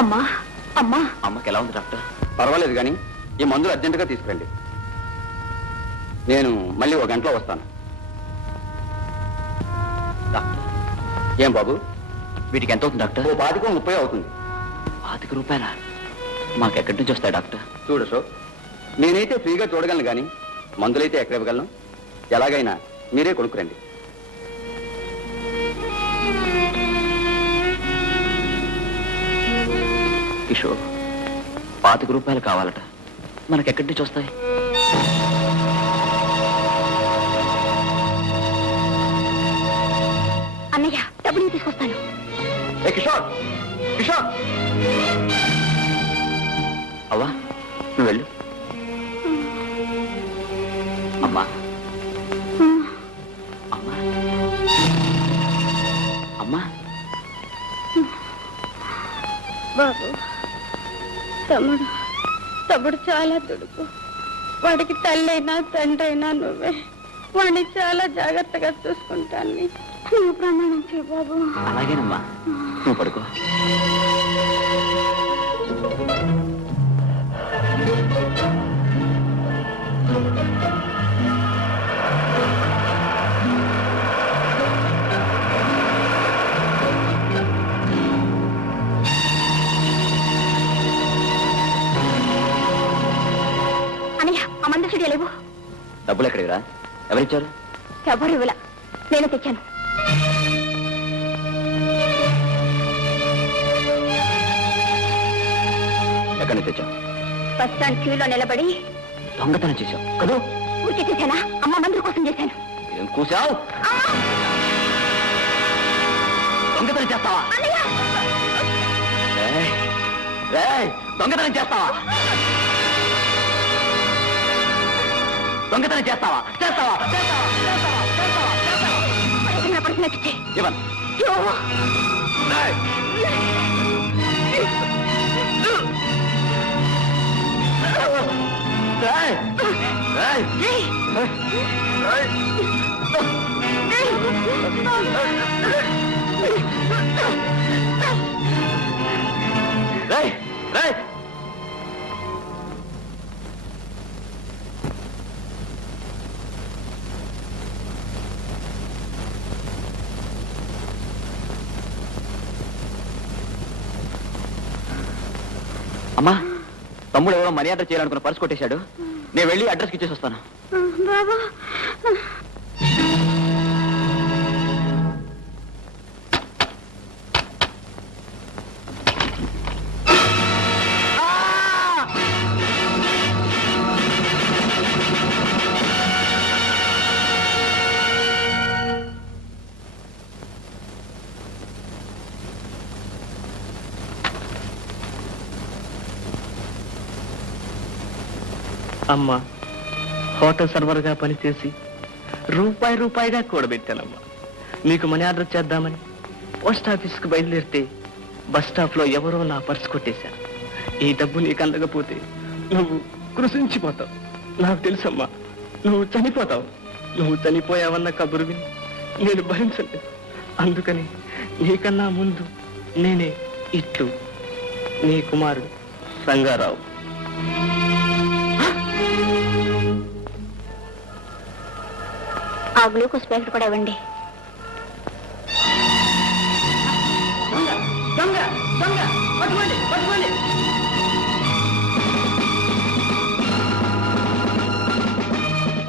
అమ్మా అమ్మా. అమ్మకి ఎలా ఉంది డాక్టర్? పర్వాలేదు కానీ ఈ మందులు అర్జెంటుగా తీసుకురండి. నేను మళ్ళీ ఒక గంటలో వస్తాను. డాక్టర్. ఏం బాబు? వీటికి ఎంత అవుతుంది డాక్టర్? ఓ పాతికో ముప్పై అవుతుంది. పాతిక రూపాయల? మాకు ఎక్కడి నుంచి వస్తాయి డాక్టర్? చూడు సో నేనైతే ఫ్రీగా చూడగలను కానీ మందులైతే ఎక్కడ ఇవ్వగలను? ఎలాగైనా మీరే కొనుక్కురండి. కిషోర్ పాతిక రూపాయలు కావాలట. మనకి ఎక్కడి నుంచి వస్తాయి? అన్నయ్య డబ్బులు తీసుకొస్తాను. ఏ కిషోర్ కిషోర్! అవ్వా నువ్వు వెళ్ళు. తమ్ముడు. తమ్ముడు చాలా దుడుకు. వాడికి తల్లైనా తండ్రి అయినా నువ్వే. వాడిని చాలా జాగ్రత్తగా చూసుకుంటాను నువ్వు ప్రమాణం చేయ బాబు. అలాగేనమ్మా. నువ్వు పడుకో. డబ్బులు ఎక్కడికి రా? ఎవరిచ్చారు? ఎవరు ఇవ్వల. నేను తెచ్చాను. ఎక్కడి నుంచి తెచ్చావు? బస్ స్టాండ్ క్యూలో నిలబడి దొంగతనం చేశావు. కదూ? ఊరికే చేశానా? అమ్మ మందుల కోసం చేశాను. ఏం కూసావు దొంగతనం చేస్తావా? అన్నయ్య! ఏయ్, ఏయ్, దొంగతనం చేస్తావా? దొంగతనం చేస్తావా? చేస్తావా? చేస్తావా? చేస్తావా? చేస్తావా? చేస్తావా? నా పర్సు ఇవ్వను అమ్మా తమ్ముడు ఎవరో మనీ ఆర్డర్ చేయాలనుకున్న పర్స్ కొట్టేశాడు. నేను వెళ్ళి అడ్రస్కి ఇచ్చేసి వస్తాను. బాబా. అమ్మా హోటల్ సర్వర్గా పనిచేసి రూపాయి రూపాయిగా కూడబెట్టానమ్మా. నీకు మనీ ఆర్డర్ చేద్దామని పోస్ట్ ఆఫీస్కి బయలుదేరితే బస్ స్టాప్లో ఎవరో నా పర్సు కొట్టేశారు. ఈ డబ్బు నీకు అందకపోతే నువ్వు కృషించిపోతావు నాకు తెలుసమ్మా నువ్వు చనిపోతావు. నువ్వు చనిపోయావన్న కబురు విని నేను భరించలేదు. అందుకని నీకన్నా ముందు నేనే ఇట్లు నీ కుమారుడు రంగారావు ఆ గ్లూకోజ్ ప్యాకెట్ కూడా ఇవ్వండి.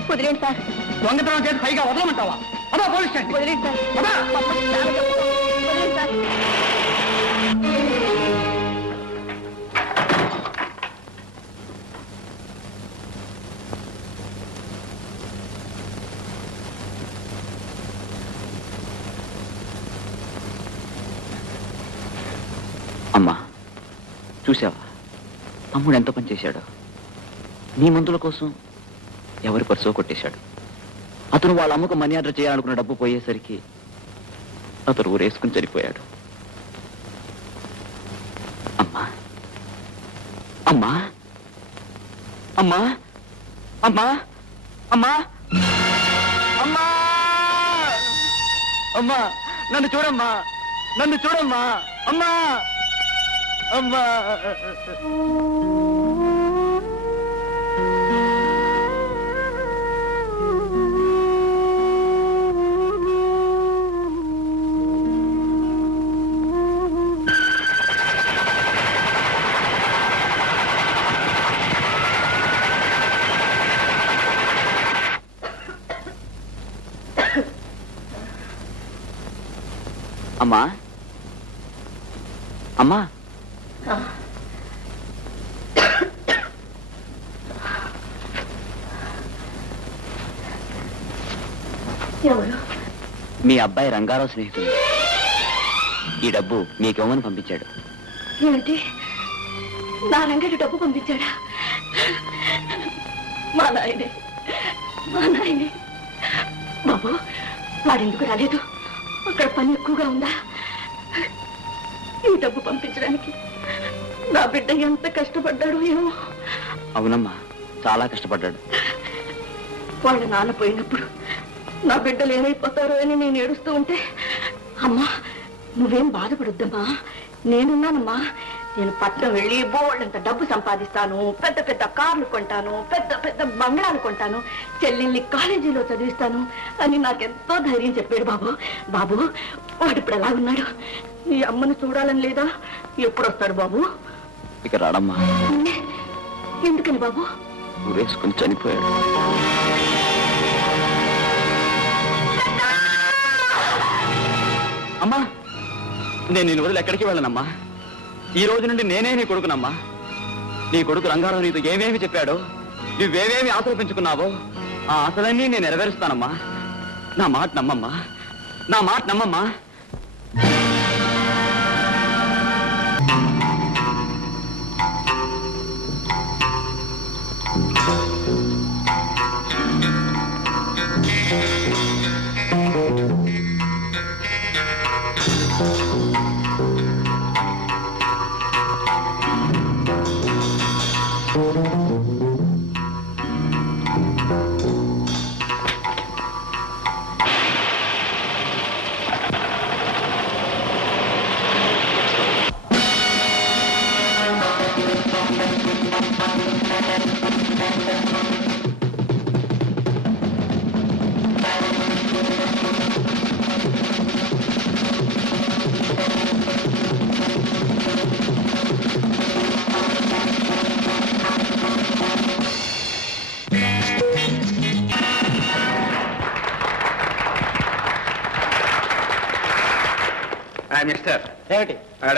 కుదిరేండి సార్. దొంగతనం చేసి పైగా వదలమంటావా? అదా పోలీస్ స్టేషన్. కుదిరేండి సార్. కుదిరేండి సార్. అమ్మా చూసావా తమ్ముడు ఎంత పని చేశాడు. నీ మందుల కోసం ఎవరి పర్సో కొట్టేశాడు. అతను వాళ్ళ అమ్మకు మనీ ఆర్డర్ చేయాలనుకున్న డబ్బు పోయేసరికి అతను ఊరేసుకుని చనిపోయాడు. అమ్మా అమ్మా అమ్మా అమ్మా అమ్మా అమ్మా అమ్మా నన్ను చూడమ్మా నన్ను చూడమ్మా అమ్మా. అమ్మా అమ్మా అమ్మా ఎవరు? మీ అబ్బాయి రంగారావు స్నేహితుడు. ఈ డబ్బు మీకేమని పంపించాడు. ఏమిటి? నా రంగడి డబ్బు పంపించాడా? మా నాయనే మా నాయనే. బాబు వాడెందుకు రాలేదు? అక్కడ పని ఎక్కువగా ఉందా? ఈ డబ్బు పంపించడానికి నా బిడ్డ ఎంత కష్టపడ్డాడు ఏమో. అవునమ్మా చాలా కష్టపడ్డాడు. వాళ్ళ నాన్న పోయినప్పుడు నా బిడ్డలు ఏమైపోతారో అని నేను ఏడుస్తూ ఉంటే అమ్మా నువ్వేం బాధపడొద్దమ్మా. నేనున్నానమ్మా. నేను పట్నం వెళ్ళి బోళ్ళంత డబ్బు సంపాదిస్తాను. పెద్ద పెద్ద కార్లు కొంటాను. పెద్ద పెద్ద బంగ్లాలు కొంటాను. చెల్లెల్ని కాలేజీలో చదివిస్తాను అని నాకెంతో ధైర్యం చెప్పాడు బాబు. బాబు వాడు ఇప్పుడు ఎలా ఉన్నాడు? ఈ అమ్మను చూడాలని లేదా? ఎప్పుడు వస్తాడు బాబు? ఇక రాడమ్మా. ఎందుకని బాబు? ఊరేసుకుని చనిపోయాడు. అమ్మా నేను నేను వదిలి ఎక్కడికి వెళ్ళనమ్మా? ఈ రోజు నుండి నేనే నీ కొడుకునమ్మా. నీ కొడుకు రంగారావు నీతో ఏమేమి చెప్పాడో నువ్వేమేమి ఆశలు పెంచుకున్నావో ఆ ఆశలన్నీ నేను నెరవేరుస్తానమ్మా. నా మాట నమ్మమ్మా. నా మాట నమ్మమ్మా.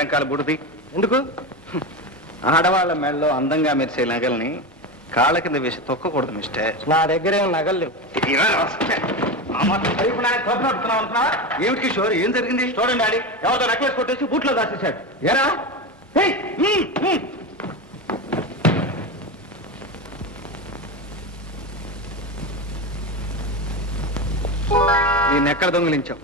ఆడంకాల బుడిది. ఎందుకు? ఆడవాళ్ళ మెడలో అందంగా మెరిసే నగల్ని కాళ్ళ కింద వేసి తొక్కకూడదు మిస్టర్. నా దగ్గర ఏం నగలు లేవు. ఏమిటి కిషోర్? ఏం జరిగింది? చూడండి డాడీ. ఎవరితో నెక్లెస్ కొట్టేసి బూట్లో దాచేశాడు. ఎరా. దీన్ని ఎక్కడ దొంగిలించావు?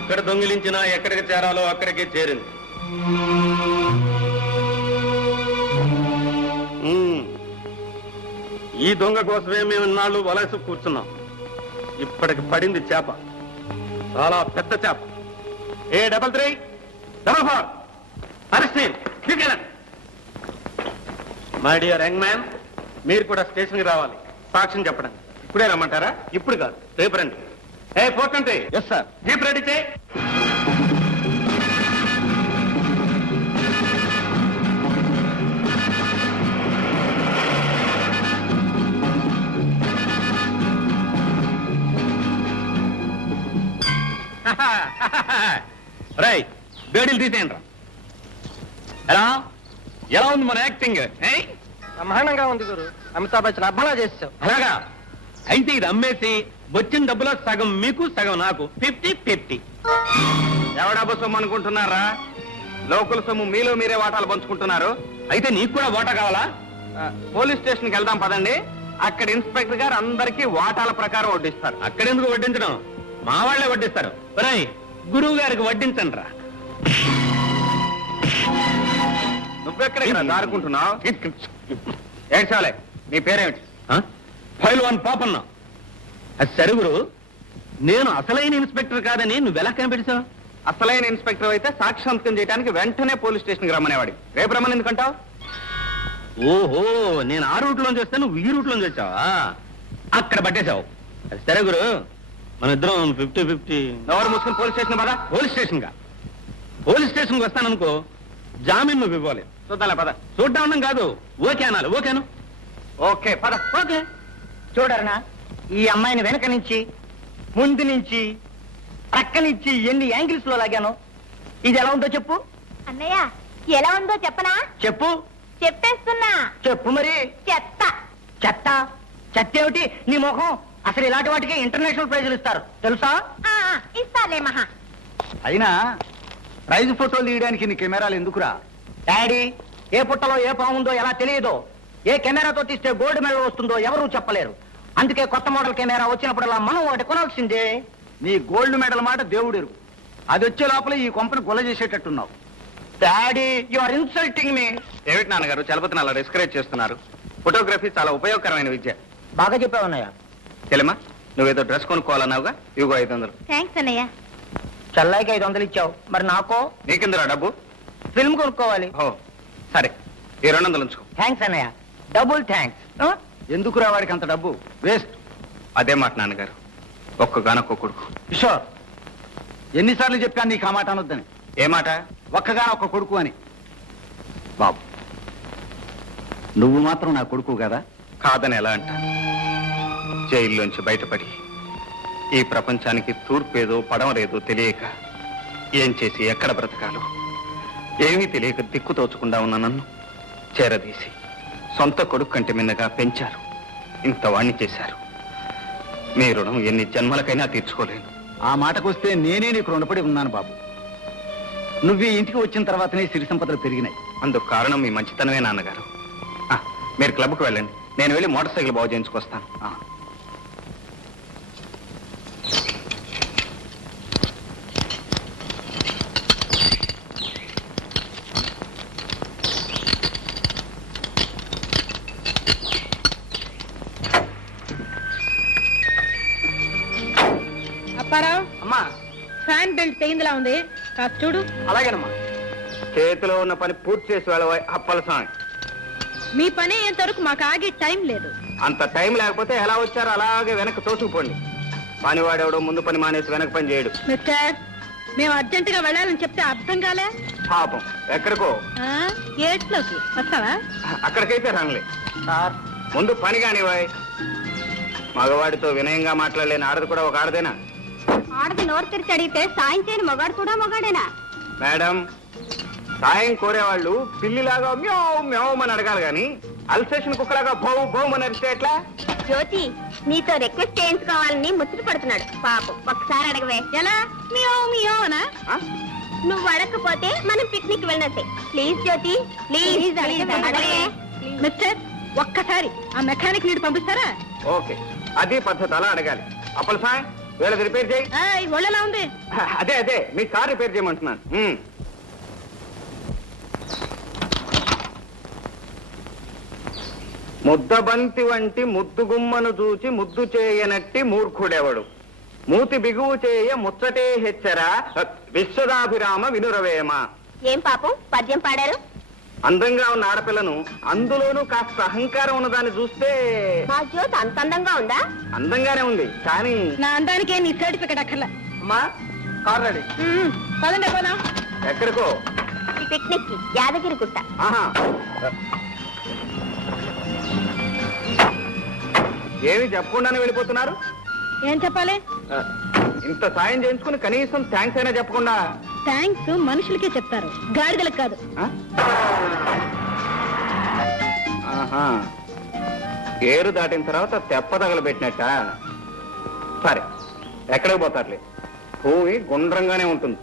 ఎక్కడ దొంగిలించినా ఎక్కడికి చేరాలో అక్కడికి చేరింది. ఈ దొంగ కోసమే మేము ఇన్నాళ్ళు వలస కూర్చున్నాం. ఇప్పటికి పడింది చేప. చాలా పెద్ద చేప. ఏ double three? Double four? My dear young man మీరు కూడా స్టేషన్కి రావాలి. సాక్ష్యం చెప్పడానికి. ఇప్పుడే రమ్మంటారా? ఇప్పుడు కాదు. రేపు రండి. ఏ అంటే? ఎస్ సార్ జీప్ రెడీ చేయి. రై బేడీలు తీసేయండి ఎలా? ఎలా ఉంది మన యాక్టింగ్? బ్రహ్మాండంగా ఉంది గురు. అమితాబ్ బచ్చన్ అబ్బలా చేసావు అలాగా? అయితే ఇది అమ్మేసి వచ్చిన డబ్బులో సగం మీకు సగం నాకు. ఫిఫ్టీ ఫిఫ్టీ ఎవడా సొమ్ము అనుకుంటున్నారా? లోకల్ సొమ్ము మీలో మీరే వాటాలు పంచుకుంటున్నారు. అయితే నీకు కూడా ఓటా కావాలా? పోలీస్ స్టేషన్కి వెళ్దాం పదండి. అక్కడ ఇన్స్పెక్టర్ గారు అందరికీ వాటాల ప్రకారం వడ్డిస్తారు. అక్కడెందుకు వడ్డించడం? మా వాళ్ళే వడ్డిస్తారు. ఒరేయ్ గురువు గారికి వడ్డించండి రా. నువ్వెక్కడికి దారుకుంటున్నావు? ఏడ్చాలే. నీ పేరేమిటి? File one Papanna. అది సరే గురు నేను అసలైన ఇన్స్పెక్టర్ కాదని నువ్వెలా కనిపెట్టావు అసలైన ఇన్స్పెక్టర్ అయితే సాక్షి సంతకం చేయడానికి వెంటనే పోలీస్ స్టేషన్కి రమ్మనేవాడి రేపు రమ్మని ఎందుకంటావు? ఓహో నేను ఆ రూట్ లోంచి వస్తే నువ్వు ఈ రూట్ లోంచి వచ్చావా అక్కడ పట్టేశావు. అది సరే గురు మన ఇద్దరం ఫిఫ్టీ ఫిఫ్టీ. ఎవరు మూసుకుని పోలీస్ స్టేషన్ పదా. పోలీస్ స్టేషన్గా పోలీస్ స్టేషన్కి వస్తాననుకో జామీన్ నువ్వు ఇవ్వాలి. చూద్దాంలే పద. చూడ్డా కాదు ఓకే అనాలి ఓకేను? ఓకే పద. ఓకే. చూడరనా? ఈ అమ్మాయిని వెనక నుంచి ముందు నుంచి ప్రక్క నుంచి ఎన్ని యాంగిల్స్లో లాగాను? ఇది ఎలా ఉందో చెప్పు. అన్నయ్య ఎలా ఉందో చెప్పనా? చెప్పు. చెప్పేస్తున్నా. చెప్పు మరి. చెత్త. చెత్త? చెత్త ఏమిటి? నీ ముఖం అసలు ఇలాంటి వాటికి ఇంటర్నేషనల్ ప్రైజులు ఇస్తారు. తెలుసా? ఇస్తాలే మహా. అయినా ప్రైజ్ ఫోటోలు తీయడానికి నీ కెమెరాలు ఎందుకురా? డాడీ ఏ పుట్టలో ఏ పాముందో ఎలా తెలియదో? ఏ కెమెరాతో తీస్తే గోల్డ్ మెడల్ వస్తుందో ఎవరూ చెప్పలేరు. అందుకే కొత్త మోడల్ కెమెరా వచ్చినప్పుడల్లా మనం ఒకటి కొనాల్సిందే. నీ గోల్డ్ మెడల్ మాట దేవుడు అది వచ్చే లోపల ఈ కొంపని గొల్ల చేసేటట్టున్నావు. Daddy you are insulting me ఏమిటి నాన్నగారు చలపతిని అలా డిస్కరేజ్ చేస్తున్నారు. ఫోటోగ్రఫీ చాలా ఉపయోగకరమైన విద్య. బాగా చెప్పావన్నయ్య చెల్లెమ్మా నువ్వేదో డ్రెస్ కొనుక్కోవాలన్నావుగా? ఇవిగో ఐదు వందలు. థ్యాంక్స్ అన్నయ్య. చల్లాయికి ఐదు వందలు ఇచ్చావు. మరి నాకో? నీకెందురా డబ్బు? ఫిల్మ్ కొనుక్కోవాలి. ఓ సరే ఈ రెండు వందలు ఉంచుకో. థ్యాంక్స్ అన్నయ్య. Double thanks. ఎందుకురా వాడికి అంత డబ్బు? వేస్ట్. అదే మాట నాన్నగారు. ఒక్కగానొక్క కొడుకు. కిషోర్ ఎన్నిసార్లు చెప్పాను నీకు ఆ మాట అనొద్దని? ఏ మాట? ఒక్కగానొక్క కొడుకు అని. బాబు. నువ్వు మాత్రం నా కొడుకు కదా? కాదని ఎలా అంటాను జైల్లోంచి బయటపడి ఈ ప్రపంచానికి తూర్పేదో పడమరేదో తెలియక ఏం చేసి ఎక్కడ బ్రతకాలో ఏమీ తెలియక దిక్కు తోచకుండా ఉన్న నన్ను చేరదీసి సొంత కొడుకు కంటే మిన్నగా పెంచారు. ఇంత వాణ్ణి చేశారు. మీ రుణం ఎన్ని జన్మలకైనా తీర్చుకోలేను. ఆ మాటకొస్తే నేనే నీకు రుణపడి ఉన్నాను బాబు. నువ్వు ఈ ఇంటికి వచ్చిన తర్వాతనే సిరి సంపదలు పెరిగినాయి. అందుకు కారణం మీ మంచితనమే నాన్నగారు. మీరు క్లబ్కు వెళ్ళండి. నేను వెళ్ళి మోటార్ సైకిల్ బాగు చేయించుకొస్తాను. తెగిందిలా ఉంది. కాస్త చూడు. అలాగేనమ్మా. చేతిలో ఉన్న పని పూర్తి చేసి వెళ్ళబోయ్ అప్పల స్వామి. మీ పని అయ్యేంత వరకు మాకు ఆగే టైం లేదు. అంత టైం లేకపోతే ఎలా వచ్చారో అలాగే వెనక్కి తోసుకుపోండి. పనివాడెవడో ముందు పని మానేసి వెనక పని చేయడు. మిస్టర్ మేము అర్జెంట్గా వెళ్ళాలని చెప్తే అర్థం కాలే? పాపం. ఎక్కడికో. ఆ, ఏట్లోకి వస్తావా? అక్కడికైతే రంలే సార్. ముందు పని కానివాయ్ మగవాడితో వినయంగా మాట్లాడలేని ఆడది కూడా ఒక ఆడదేనా? ఆడది నోరు తెరిచి అడిగితే సాయం చేయని మగాడు కూడా మగాడేనా? మేడం సాయం కోరేవాళ్ళు పిల్లిలాగా మ్యావ్ మ్యావ్ అని అడగాలి కానీ అల్సేషన్ కుక్కలాగా భౌ భౌమ్ అని అరిస్తే ఎట్లా? జ్యోతి నీతో రిక్వెస్ట్ చేయించుకోవాలని ముచ్చట పడుతున్నాడు. పాపం ఒకసారి అడగవే. ఎలా? మియో మియో అనా ఆ? నువ్వు అడగకపోతే మనం పిక్నిక్ వెళ్ళినట్టే. ప్లీజ్ జ్యోతి ప్లీజ్ అడగవే. మిస్టర్ ఒక్కసారి ఆ మెకానిక్ నీడు పంపిస్తారా? ఓకే. అది పద్ధతి అలా అడగాలి. అప్పల సాయం? వీళ్ళది రిపేర్ చేయి. ఒళ్ళెలా ఉంది? అదే అదే. మీ కార్ రిపేర్ చేయమంటున్నాను. ఉమ్. ముద్దబంతి వంటి ముద్దుగుమ్మను చూచి ముద్దు చేయనట్టి మూర్ఖుడెవడు? మూతి బిగువు చేయ ముచ్చటే హెచ్చర. విశ్వదాభిరామ వినురవేమ. ఏం పాపం? పద్యం పాడారు? అందంగా ఉన్న ఆడపిల్లను అందులోనూ కాస్త అహంకారం ఉన్నదాన్ని చూస్తే జ్యోతి అంత అందంగా ఉందా? అందంగానే ఉంది కానీ నా అందానికే నీ సర్టిఫికెట్ అక్కర్లా. అమ్మా కార్ రెడీ. ఉమ్, పదండి పోదాం. ఎక్కడికో. పిక్నిక్కి యాదగిరి గుట్ట. ఆహా. ఏమి చెప్పకుండానే వెళ్ళిపోతున్నారు? ఏం చెప్పాలి? ఇంత సాయం చేయించుకుని కనీసం థ్యాంక్స్ అయినా చెప్పకుండా థ్యాంక్స్ మనుషులకే చెప్తారు. గాడిదలకు కాదు. ఆ? ఆహా. ఏరు దాటిన తర్వాత తెప్ప తగలబెట్టినట్ట? సరే ఎక్కడికి పోతారులే? భూమి గుండ్రంగానే ఉంటుంది.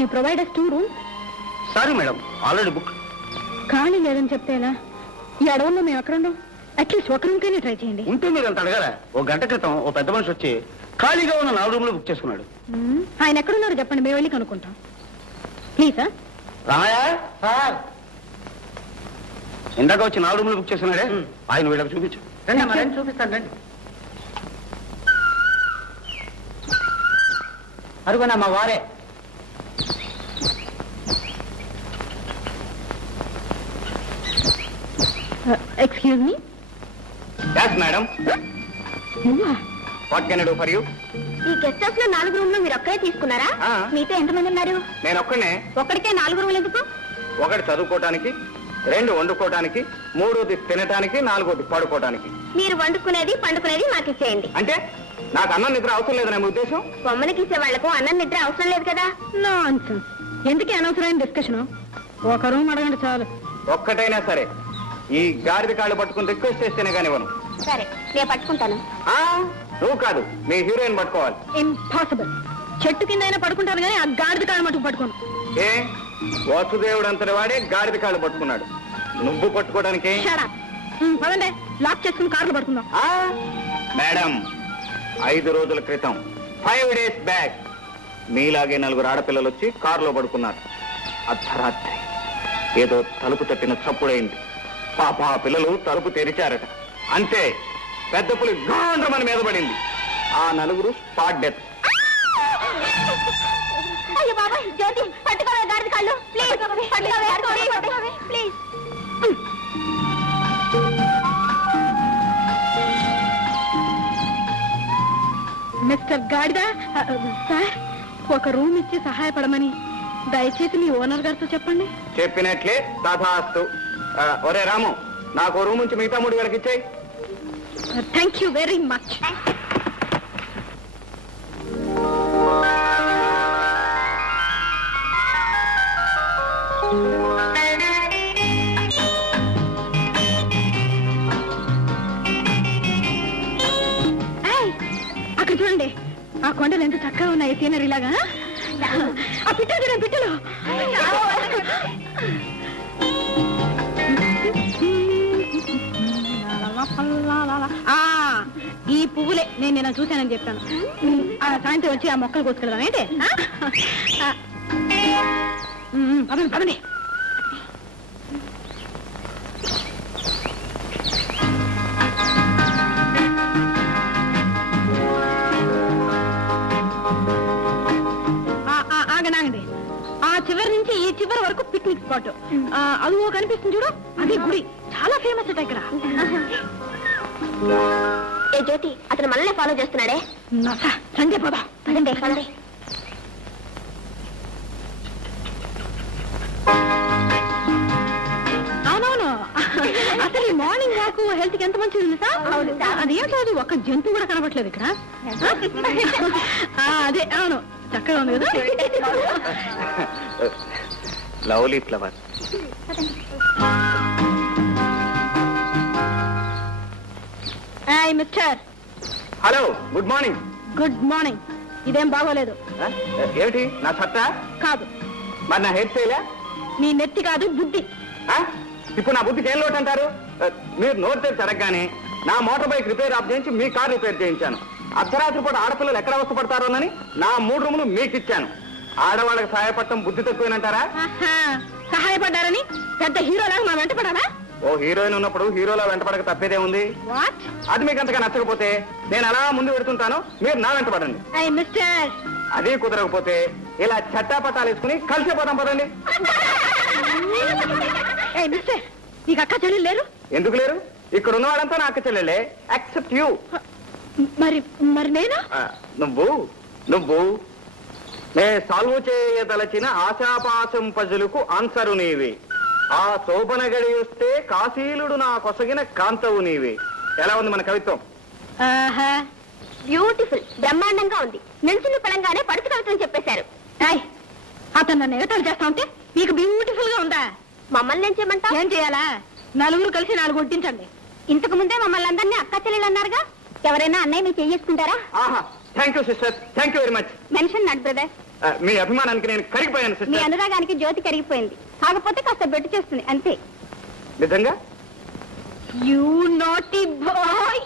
Can you provide us two room? Sorry madam already book. ఖాళీ లేదని చెప్తే ఎలా ఈ అడవుల్లో మేము ఎక్కడుండం అట్లీస్ట్ ఒక రూమ్కైనా ట్రై చేయండి. ఉంటుంది మీరు అంత అడగారా ఓ గంట క్రితం ఓ పెద్ద మనిషి వచ్చి ఖాళీగా ఉన్న నాలుగు రూములు బుక్ చేసుకున్నాడు. మ్మ్. ఆయన ఎక్కడున్నారో చెప్పండి మేము వెళ్ళి కనుక్కుంటాం. ప్లీజ్ రామయ్య? సార్. ఇందాక వచ్చి నాలుగు రూములు బుక్ చేసుకున్నాడే ఆయన వీళ్ళకి చూపించు. రండి చూపిస్తాను రండి. అరుగనా మా వారే. Excuse me yes madam what can do for you ఈ గెస్ట్ హౌస్లో నాలుగు రూమ్ మీరు ఒక్కరే తీసుకున్నారా? ఆ. మీతో ఎంతమంది ఉన్నారు? నేను ఒక్కనే. ఒక్కడికే నాలుగు రూములు ఎందుకు? ఒకటి చదువుకోవటానికి రెండు వండుకోవటానికి మూడోది తినటానికి నాలుగోది పడుకోవటానికి మీరు వండుకునేది పండుకునేది మాకు ఇచ్చేయండి. అంటే నాకు అన్నం నిద్ర అవసరం లేదనే మీ ఉద్దేశం? బొమ్మలకి ఇచ్చే వాళ్ళకు అన్నం నిద్ర అవసరం లేదు కదా? నాన్సెన్స్ ఎందుకే అనవసరమైన డిస్కషన్ ఒక రూమ్ అడగండి చాలు. ఒక్కటైనా సరే. ఈ గాడిద కాళ్ళు పట్టుకుని రిక్వెస్ట్ చేస్తేనే కానివ్వను. సరే నేను పట్టుకుంటాను. ఆ, నువ్వు కాదు మీ హీరోయిన్ పట్టుకోవాలి. ఇంపాసిబుల్ చెట్టు కింద అయినా పడుకుంటాను కానీ ఆ గాడిద కాళ్ళ మటుకు పట్టుకోను. ఏ? వసుదేవుడు అంతటి వాడే గాడిద కాళ్ళు పట్టుకున్నాడు. నువ్వు పట్టుకోవడానికి? షడా పదండి లాక్ చేసుకుని కార్లు పడుకుందాం. ఆ, మేడం ఐదు రోజుల క్రితం ఫైవ్ డేస్ బ్యాక్ మీలాగే నలుగురు ఆడపిల్లలు వచ్చి కారులో పడుకున్నారు. అర్ధరాత్రి ఏదో తలుపు తట్టిన చప్పుడైంది. పాప ఆ పిల్లలు తలుపు తెరిచారట. అంతే పెద్ద పులి గాండ్రమని మీద పడింది. ఆ నలుగురు స్పాట్ డెత్. అయ్యో బాబా జ్యోతి పట్టుకోవే గాడిద కాళ్ళు. ప్లీజ్ పట్టుకోవే పట్టుకోవే ప్లీజ్. మిస్టర్ గాడిద సార్ ఒక రూమ్ ఇచ్చి సహాయపడమని. దయచేసి మీ ఓనర్ గారితో చెప్పండి. చెప్పినట్లే తథాస్తు. ఒరే రాము నాకు ఓ రూమ్ నుంచి మిగతా మూడు వేలకి ఇచ్చేయి. థ్యాంక్ యూ వెరీ మచ్ అక్కడ చూడండి. ఆ కొండలు ఎంత చక్కగా ఉన్నాయి సీనరీ ఇలాగా ఆ పిట్టలు చూడండి పిట్టలు. పువ్వులే. నేను నిన్న చూశానని చెప్తాను ఆ సాయంత్రం వచ్చి ఆ మొక్కలు కోసుకెళ్దాం. ఏంటి? పదండి పదండి. ఆ, ఆ, చివరి నుంచి ఈ చివరి వరకు పిక్నిక్ స్పాట్. అదిగో కనిపిస్తుంది చూడు. అదే గుడి. చాలా ఫేమస్ అట ఇక్కడ. జ్యోతి అతను మనల్ని ఫాలో చేస్తున్నాడే. సంజయ్ పోదా పదండి పదండి. అవునవును. అసలు ఈ మార్నింగ్ వాక్ హెల్త్కి ఎంత మంచిది తెలుసా? అది ఒక జంతువు కూడా కనబట్లేదు ఇక్కడ. ఆ, అదే అవును. చక్కగా ఉంది కదా? Lovely flower. Hi mister hello good morning good morning ఇదేం బాగోలేదు. ఏమిటి? నా సత్తా? కాదు. మరి నా హెయిర్ స్టైలా? నీ నెత్తి కాదు బుద్ధి? ఇప్పుడు నా బుద్ధికి ఏం లోటు అంటారు ఆ, మీరు నోట్ తెరిచి అడగగానే నా మోటార్ బైక్ రిపేర్ ఆఫ్ చేయించి మీ కార్ రిపేర్ చేయించాను. అర్ధరాత్రి పూట ఆడపిల్లలు ఎక్కడ అవస్థపడతారోనని నా మూడు రూములు మీకు ఇచ్చాను. ఆడవాళ్ళకి సహాయపడటం బుద్ధి తక్కువేనంటారా? సహాయపడ్డారని పెద్ద హీరోలాగా మా వెంట పడాలా? ఓ హీరోయిన్ ఉన్నప్పుడు హీరోలా వెంటపడక తప్పేదే ఉంది? వాట్ అది మీకు అంతగా నచ్చకపోతే నేను అలా ముందు పెడుతుంటాను మీరు నా వెంట పడండి. I mister. అదే కుదరకపోతే ఇలా చట్టాపట్టాలు వేసుకుని కలిసిపోతాం పదండి. ఏ మిస్టర్ నీకు అక్క చెల్లెలు లేరు? ఎందుకు లేరు? ఇక్కడ ఉన్న వాళ్ళంతా నాకు చెల్లెలే యాక్సెప్ట్ యూ మరి మరి నేను? నువ్వు నువ్వు. నే సాల్వ్ చేయదలచిన ఆశాపాశం పజులకు ఆన్సరు నీవి. ఆ శోభన గడి వస్తే కాశీలుడు నా కొసగిన కాంతవు నీవి. ఎలా ఉంది మన కవిత్వం? ఆహా బ్యూటిఫుల్ బ్రహ్మాండంగా ఉంది. నిల్చున్న పడంగానే పడుచు కవిత్వం చెప్పేశారు. ఏయ్, అతను నన్ను ఎగతాళి చేస్తా ఉంటే మీకు బ్యూటిఫుల్గా ఉందా? మమ్మల్ని ఏం చేయమంటావు? ఏం చేయాలా? నలుగురు కలిసి నాలుగు కొట్టించండి ఇంతకు ముందే మమ్మల్ని అందరినీ అక్క చెల్లెలు అన్నారుగా? ఎవరైనా అన్నయ్య మీరు చేసుకుంటారా ఆహా thank you sister thank you very much mention not brother మీ అభిమానానికి నేను కరిగిపోయాను మీ సిస్టర్ అనురాగానికి జ్యోతి కరిగిపోయింది. కాకపోతే కాస్త బెట్టు చేస్తుంది అంతే. నిజంగా? యూ నాటి బాయ్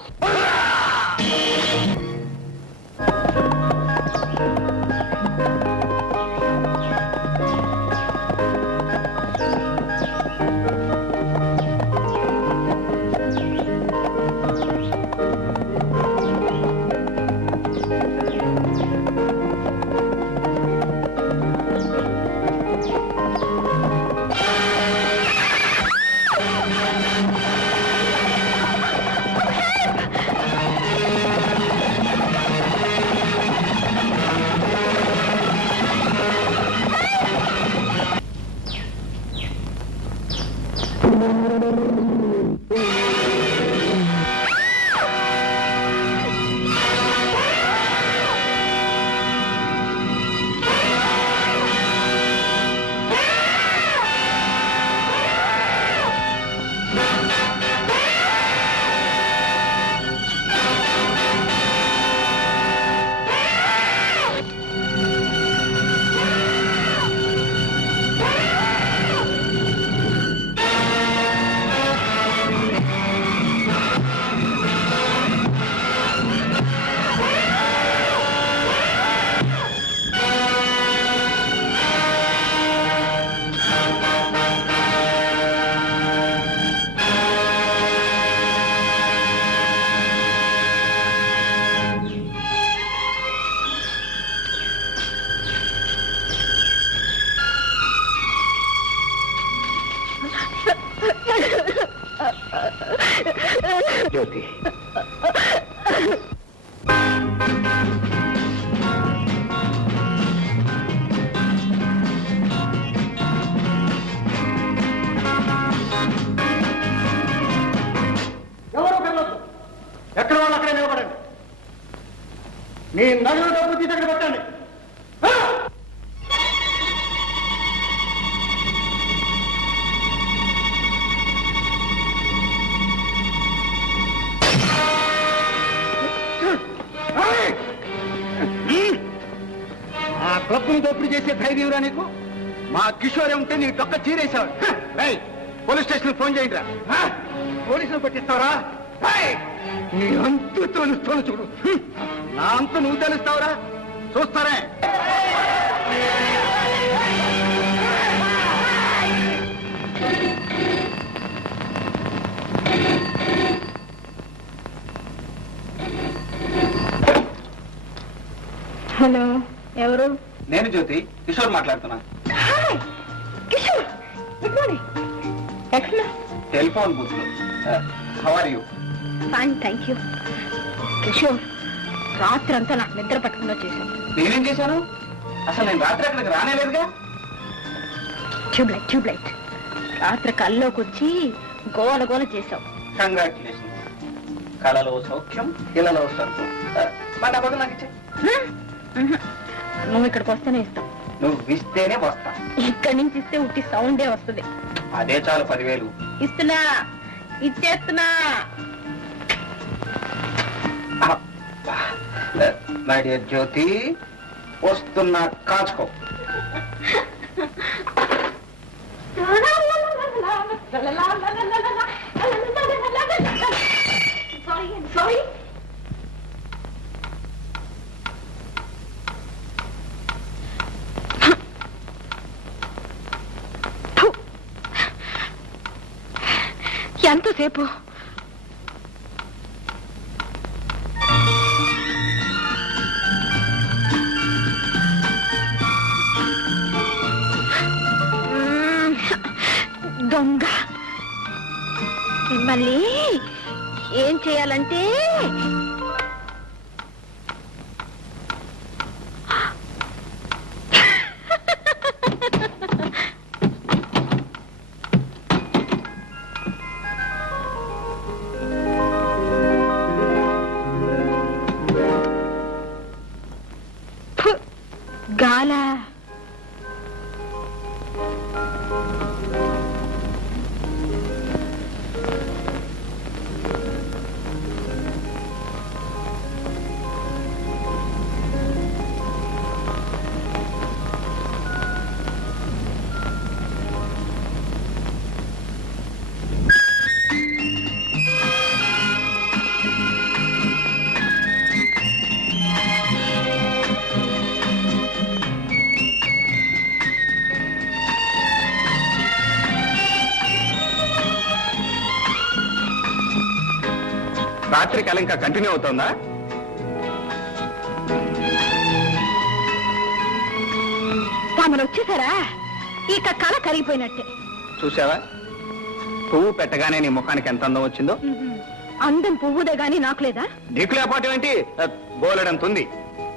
క్లబ్ని దోపిడీ చేసే ధైర్యంరా నీకు? మా కిషోరే ఉంటే నీ డొక్క చీరేశాడు. పోలీస్ స్టేషన్ ఫోన్ చేయండి రా పోలీసులు పట్టిస్తావరా? నీ అంతు తెలుస్తాను చూడు. నా అంత నువ్వు తెలుస్తావురా? చూస్తారే హలో ఎవరు? నేను జ్యోతి కిషోర్ మాట్లాడుతున్నా. హాయ్! Kishore good morning. ఎక్కడ telephone booth how are you fine thank you Kishore రాత్రి అంతా నాకు నిద్ర పట్టకుండా చేశాను నేనేం చేశాను? అసలు నేను రాత్రి అక్కడికి రానేలేదుగా. ట్యూబ్ లైట్ ట్యూబ్ లైట్ రాత్రి కల్లోకి వచ్చి గోల గోల చేశావు. కంగ్రాచులేషన్ కళలో సౌఖ్యం ఇళ్ళలో సంతం మా డబ్బులు నాకు ఇచ్చే. నువ్వు ఇక్కడికి వస్తేనే ఇస్తావు నువ్వు ఇస్తేనే వస్తా. ఇక్కడి నుంచి ఇస్తే ఉట్టి సౌండే వస్తుంది. అదే చాలు పదివేలు. ఇస్తున్నా. ఇచ్చేస్తున్నా. మై డియర్ జ్యోతి వస్తున్నా కాచుకో. సారీ ఎంతసేపు? దొంగ. మిమ్మల్ని ఏం చేయాలంటే రాత్రి కళ ఇంకా కంటిన్యూ అవుతోందా? తమరు వచ్చేసారా? ఇక కళ కరిగిపోయినట్టే. చూసావా పువ్వు పెట్టగానే నీ ముఖానికి ఎంత అందం వచ్చిందో? అందం పువ్వుదే గాని నాకు లేదా? నీకు లేకపోవటం ఏంటి? బోలెడంత ఉంది.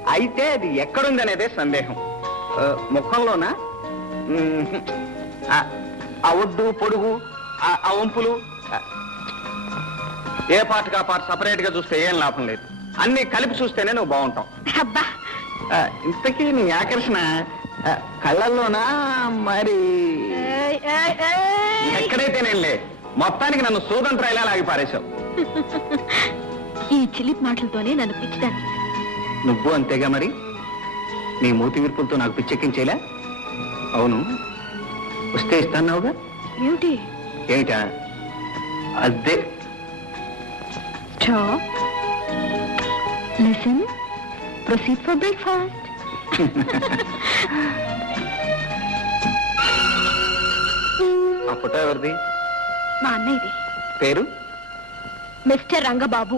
అయితే అది ఎక్కడుంది అనేదే సందేహం. ఆ, ముఖంలోనా? మ్మ్. ఆ, ఆ ఒడ్డు పొడుగు ఆ ఆ వంపులు ఏ పాటగా పాట సపరేట్గా చూస్తే ఏం లాభం లేదు. అన్ని కలిపి చూస్తేనే నువ్వు బాగుంటావు. అబ్బా! ఆ, ఇంతకీ నీ ఆకర్షణ ఆ, కళ్ళల్లోనా? మరి ఏయ్, ఏయ్, ఏయ్. ఎక్కడైతేనేలే మొత్తానికి నన్ను సూదం ట్రైలా లాగి పారేశావు. ఈ చిలిప్ మాటలతోనే నన్ను పిచ్చిదాన్ని. నువ్వు అంతేగా మరి? నీ మూతి విరుపులతో నాకు పిచ్చెక్కించేలా? అవును. వస్తే ఇస్తాన్నావుగా? ఏమిటి? ఏమిటా? అదే Stop. Listen. Proceed for breakfast. ఆ ఫోటో ఎవరిది మా అన్నయ్యది పేరు మిస్టర్ రంగబాబు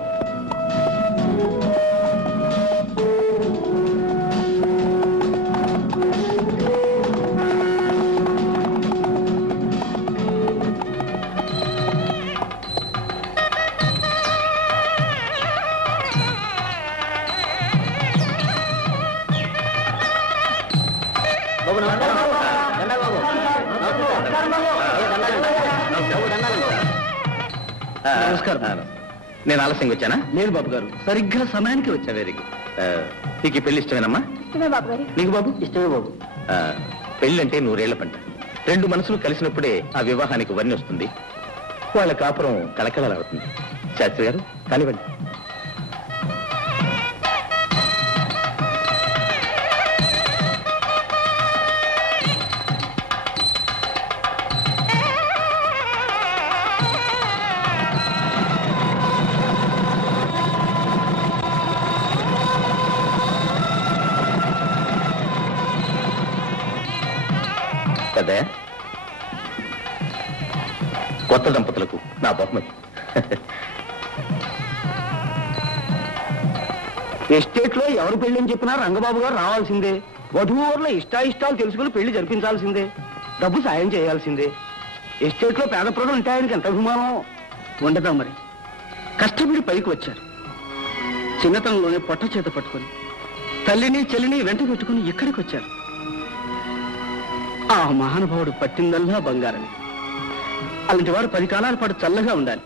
నేను ఆలస్యంగా వచ్చానా? లేదు బాబు గారు సరిగ్గా సమయానికి వచ్చా వెరీ గుడ్. నీకు ఈ పెళ్ళి ఇష్టమేనమ్మా? ఇష్టమే బాబు గారు నీకు బాబు? ఇష్టమే బాబు. పెళ్ళి అంటే నూరేళ్ళ పంట. రెండు మనసులు కలిసినప్పుడే ఆ వివాహానికి వన్ని వస్తుంది. వాళ్ళ కాపురం కలకలలాడుతుంది శాస్త్రి గారు కానివ్వండి. కొత్త దంపతులకు నా బహుమతి. ఎస్టేట్లో ఎవరు పెళ్ళి చెప్పినా రంగబాబు గారు రావాల్సిందే. వధువుల ఇష్టాయిష్టాలు తెలుసుకుని పెళ్ళి జరిపించాల్సిందే. డబ్బు సాయం చేయాల్సిందే. ఎస్టేట్లో పేద ప్రజలు ఉంటే ఆయనకి ఎంత అభిమానం? ఉండదా మరి. కష్టపడి పైకి వచ్చారు. చిన్నతనంలోనే పొట్ట చేత పట్టుకొని తల్లిని చెల్లిని వెంట పెట్టుకుని ఇక్కడికి వచ్చారు. ఆ మహానుభావుడు పట్టిందల్లా బంగారమే. అలాంటి వారు పది కాలాల పాటు చల్లగా ఉండాలి.